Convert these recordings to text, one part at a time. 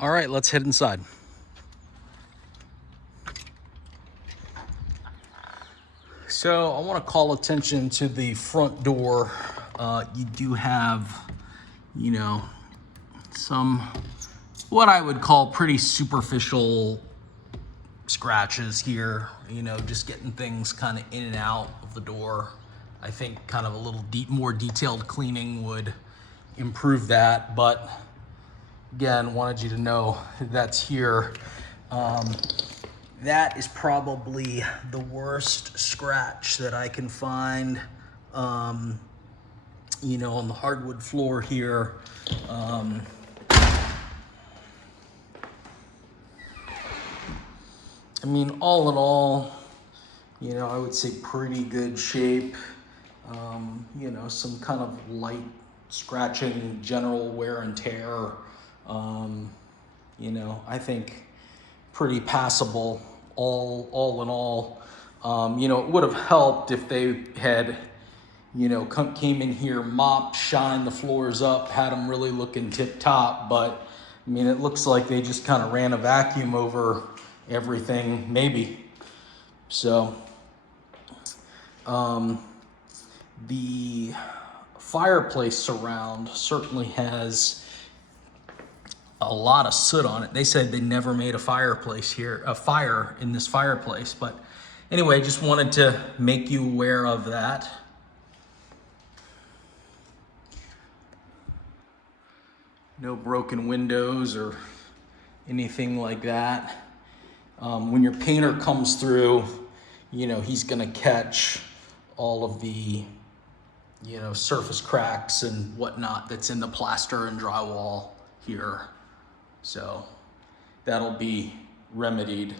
All right, let's head inside. So I want to call attention to the front door. You do have, you know, some what I would call pretty superficial scratches here, just getting things kind of in and out of the door. I think kind of a little more detailed cleaning would improve that, but again, wanted you to know that's here. That is probably the worst scratch that I can find, on the hardwood floor here. I mean, all in all, I would say pretty good shape. Some kind of light scratching, general wear and tear. I think pretty passable all in all. It would have helped if they had, came in here, mopped, shined the floors up, had them really looking tip top. But I mean, it looks like they just kind of ran a vacuum over everything, maybe. So, the fireplace surround certainly has a lot of soot on it. They said they never made a fire in this fireplace. But anyway, just wanted to make you aware of that. No broken windows or anything like that. When your painter comes through, he's gonna catch all of the, surface cracks and whatnot that's in the plaster and drywall here. So that'll be remedied.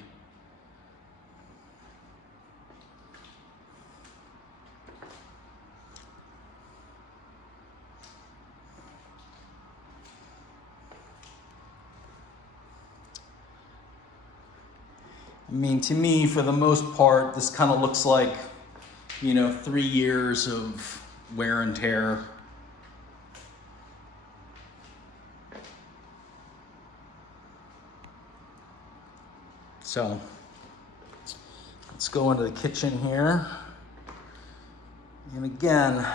I mean, to me, for the most part, this kind of looks like, 3 years of wear and tear. So let's go into the kitchen here. And again,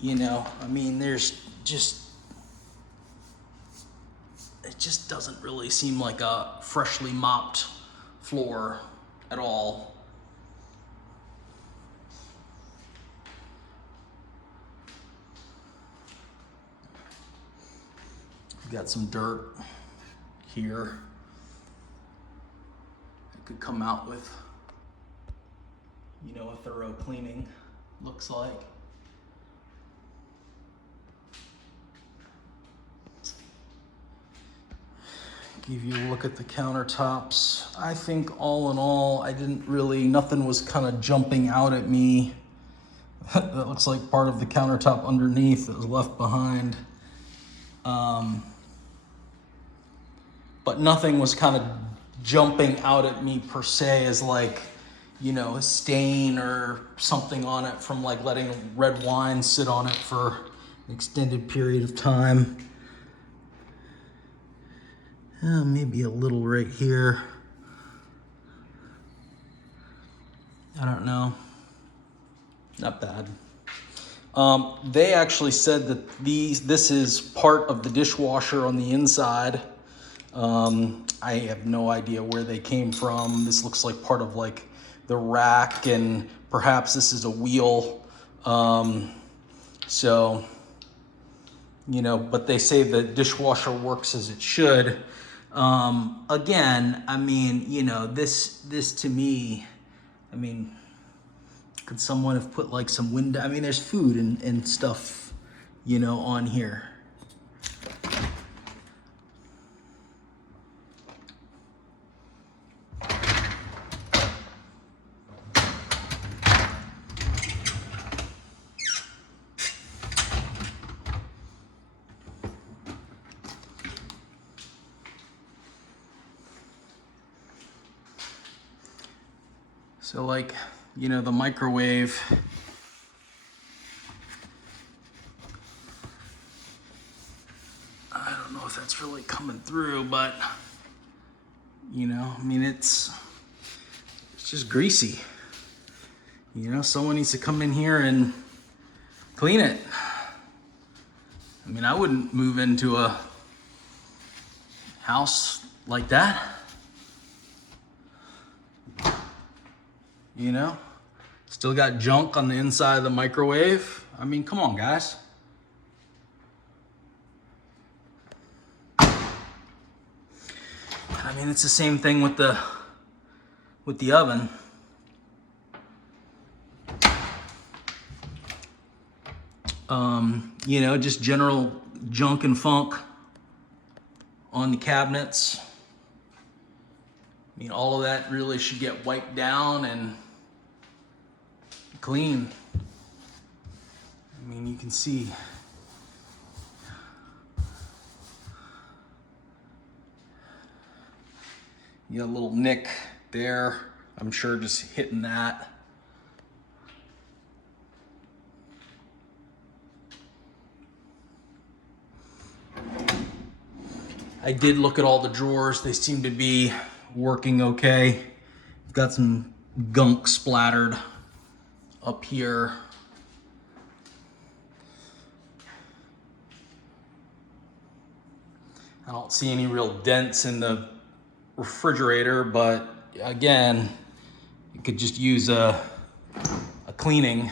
there's just, it just doesn't really seem like a freshly mopped floor at all. We've got some dirt here. It could come out with, a thorough cleaning, looks like. Give you a look at the countertops. I think all in all, nothing was kind of jumping out at me. That looks like part of the countertop underneath that was left behind. But nothing was kind of jumping out at me per se as like, a stain or something on it from like letting red wine sit on it for an extended period of time. Maybe a little right here. I don't know. Not bad. They actually said that this is part of the dishwasher on the inside. I have no idea where they came from. This looks like part of like the rack, and perhaps this is a wheel. But they say the dishwasher works as it should. Again, I mean, this to me, I mean, could someone have put like some window? I mean, there's food and stuff, on here. So like, the microwave, I don't know if that's really coming through, but you know, I mean, it's just greasy. You know, someone needs to come in here and clean it. I mean, I wouldn't move into a house like that. You know, still got junk on the inside of the microwave. I mean, come on, guys. I mean, it's the same thing with the oven. You know, just general junk and funk on the cabinets. I mean, all of that really should get wiped down and clean. I mean, you can see. You got a little nick there. I'm sure just hitting that. I did look at all the drawers. They seem to be working okay. Got some gunk splattered up here. I don't see any real dents in the refrigerator, but again, you could just use a cleaning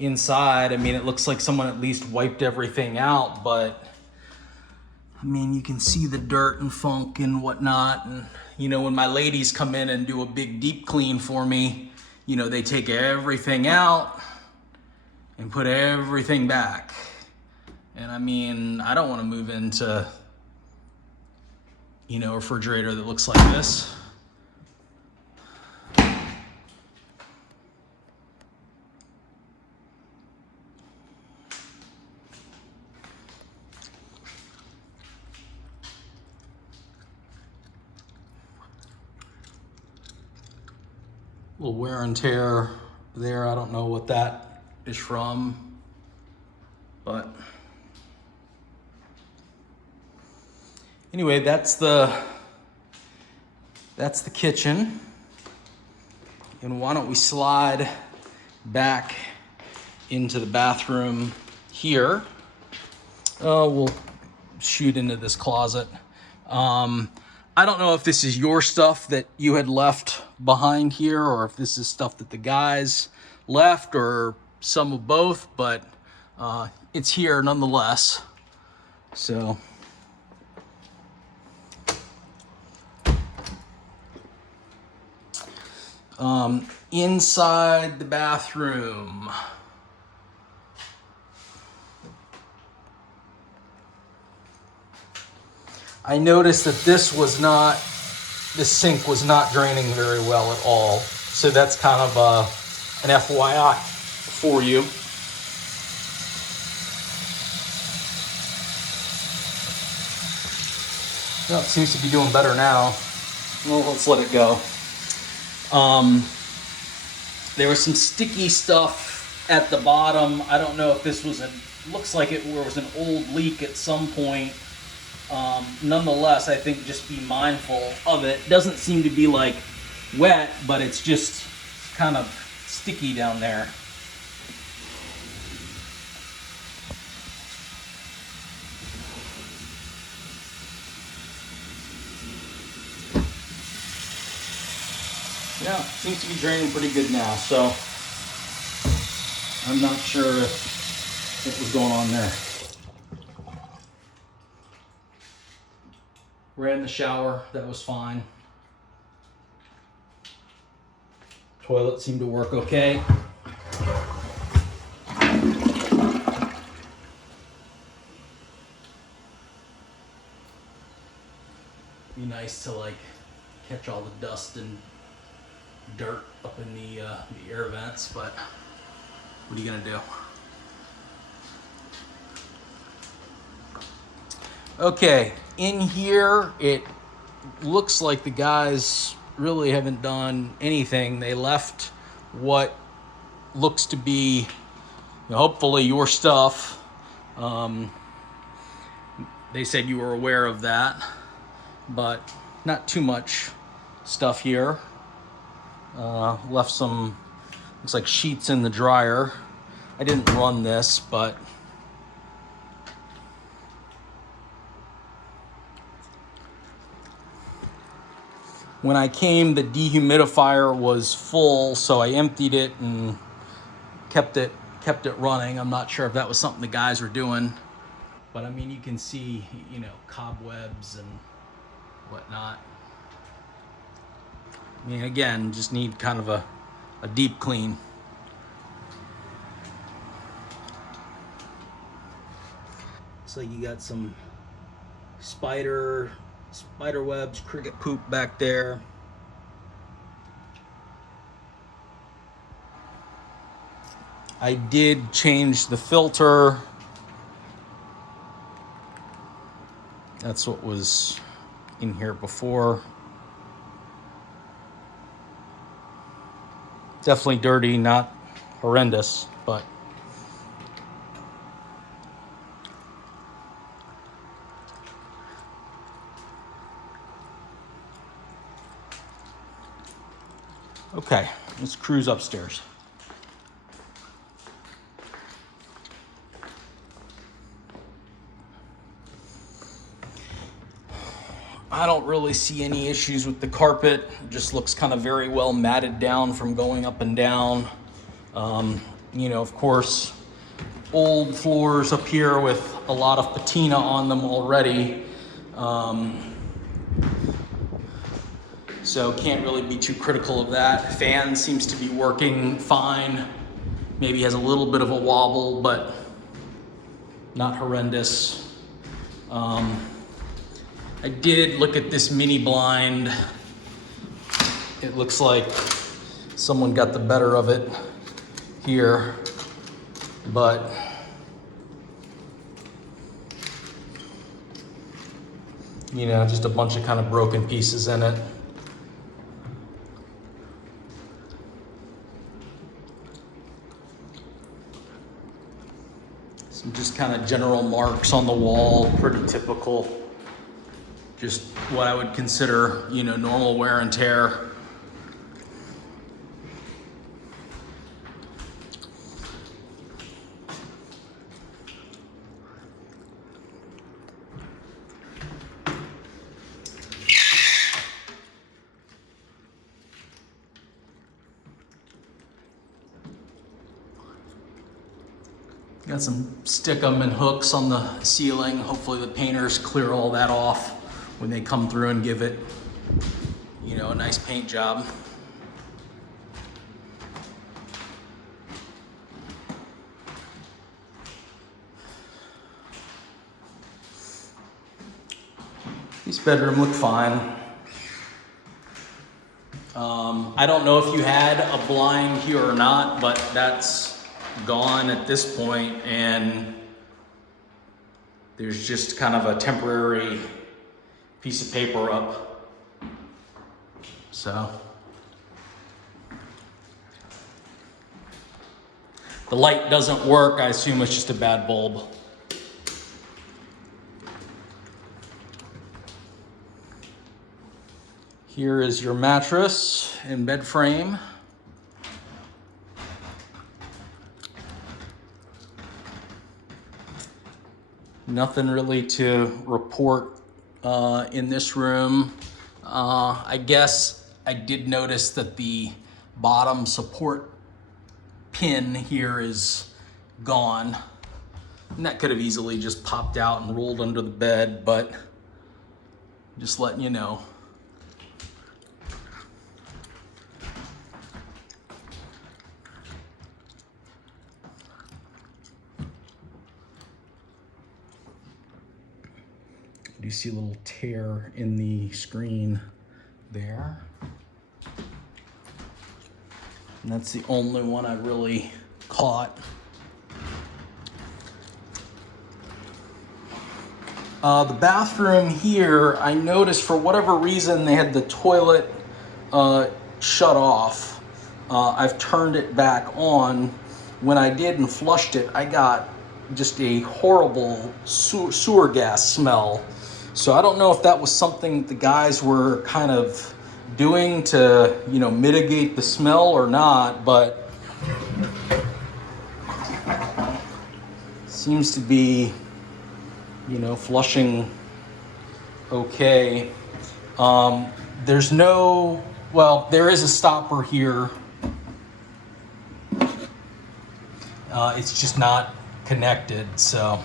inside. I mean, it looks like someone at least wiped everything out, but I mean, you can see the dirt and funk and whatnot. And, you know, when my ladies come in and do a big deep clean for me, you know, they take everything out and put everything back. And I mean, I don't want to move into, you know, a refrigerator that looks like this. Little wear and tear there. I don't know what that is from, but anyway, that's the kitchen. And why don't we slide back into the bathroom here. We'll shoot into this closet. I don't know if this is your stuff that you had left behind here, or if this is stuff that the guys left, or some of both, but it's here nonetheless. So inside the bathroom, I noticed that the sink was not draining very well at all. So that's kind of an FYI for you. Well, it seems to be doing better now. Well, let's let it go. There was some sticky stuff at the bottom. I don't know if this was looks like it was an old leak at some point. Nonetheless, I think just be mindful of it. Doesn't seem to be like wet, but it's just kind of sticky down there. Yeah, seems to be draining pretty good now, so I'm not sure what was going on there. Ran the shower, that was fine. Toilet seemed to work okay. Be nice to like catch all the dust and dirt up in the air vents, but what are you gonna do? Okay, in here, it looks like the guys really haven't done anything. They left what looks to be, hopefully, your stuff. they said you were aware of that, but not too much stuff here. Left some, looks like sheets in the dryer. I didn't run this, but when I came, the dehumidifier was full, so I emptied it and kept it running. I'm not sure if that was something the guys were doing, but I mean, you can see, you know, cobwebs and whatnot. I mean, again, just need kind of a deep clean. So you got some spider webs, cricket poop back there. I did change the filter. That's what was in here before. Definitely dirty, not horrendous, but okay, let's cruise upstairs. I don't really see any issues with the carpet. It just looks kind of very well matted down from going up and down. You know, of course, old floors up here with a lot of patina on them already. So can't really be too critical of that. Fan seems to be working fine. Maybe has a little bit of a wobble, but not horrendous. I did look at this mini blind. It looks like someone got the better of it here, but you know, just a bunch of kind of broken pieces in it. Some just kind of general marks on the wall, pretty typical. Just what I would consider, you know, normal wear and tear. Got some stick-em and hooks on the ceiling. Hopefully the painters clear all that off when they come through and give it, you know, a nice paint job. This bedroom looked fine. I don't know if you had a blind here or not, but that's gone at this point, and there's just kind of a temporary piece of paper up. So the light doesn't work. I assume it's just a bad bulb. Here is your mattress and bed frame. Nothing really to report in this room. I guess I did notice that the bottom support pin here is gone. And that could have easily just popped out and rolled under the bed, but just letting you know. You see a little tear in the screen there. And that's the only one I really caught. The bathroom here, I noticed for whatever reason they had the toilet shut off. I've turned it back on. When I did and flushed it, I got just a horrible sewer gas smell. So I don't know if that was something the guys were kind of doing to, mitigate the smell or not, but seems to be, flushing okay. There's no, well, there is a stopper here. It's just not connected, so.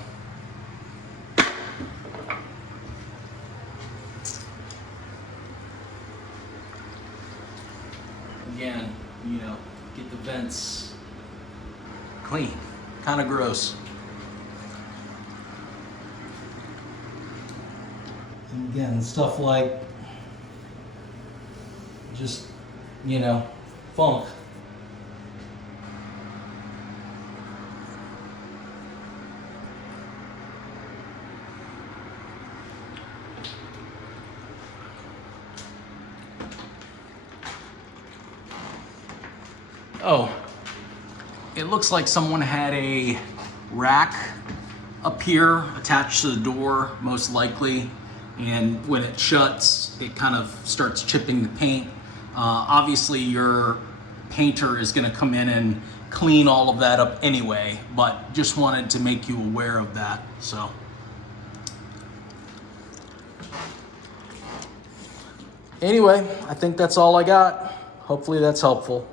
Again, get the vents clean. Kind of gross. And again, stuff like just, funk. Oh, it looks like someone had a rack up here attached to the door, most likely. And when it shuts, it kind of starts chipping the paint. Obviously, your painter is going to come in and clean all of that up anyway, but just wanted to make you aware of that. So, anyway, I think that's all I got. Hopefully that's helpful.